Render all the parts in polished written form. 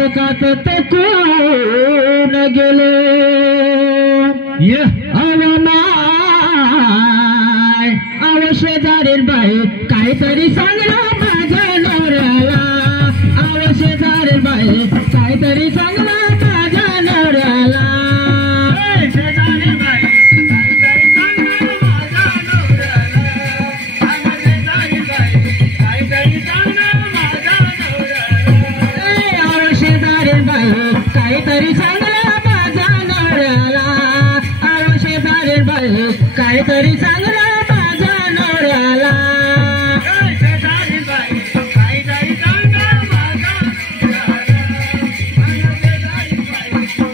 चातकात तकून गेलो अवनाय शेजारील बाई काहीतरी सांगला माझ्या नवऱ्याला शेजारील बाई काहीतरी सांगला माझ्या नवऱ्याला शेजारील बाई काहीतरी सांगला माझ्या नवऱ्याला शेजारील बाई काहीतरी सांगला माझ्या नवऱ्याला शेजारील बाई काहीतरी सांगला माझ्या नवऱ्याला शेजारील बाई काहीतरी सांगला माझ्या नवऱ्याला शेजारील बाई काहीतरी सांगला माझ्या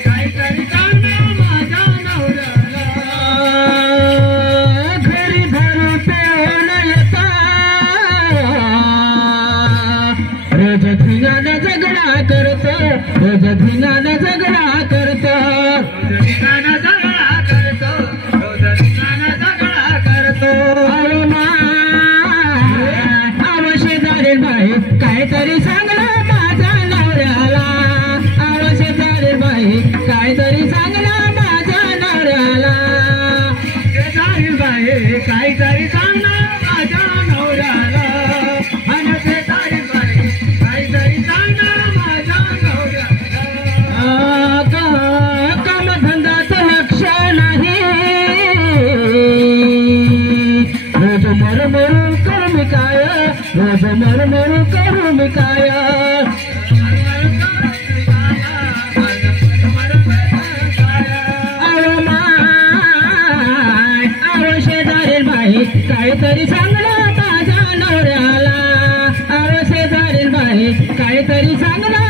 काहीतरी सांगला माझ्या नवऱ्याला घरी धरू पेऊन येता रोज धिंगाणा झगडा करतो रोज धिंगाणा झगडा करतो धिंगाणा झगडा करतो रोज धिंगाणा झगडा करतो शेजारील बाई काहीतरी सांगला माझ्या नवऱ्याला शेजारील बाई काहीतरी सांगला माझ्या नवऱ्याला शेजारील बाई काहीतरी सांगला माझ्या नवऱ्याला शेजारील बाई काहीतरी सांगला माझ्या नवऱ्याला कामधंदाच लक्ष नाही रोज मरमरू करू मी काय रोज मरमरू करू मी काय शेजारील बाई काहीतरी सांगला माझ्या नवऱ्याला शेजारील बाई काहीतरी सांगला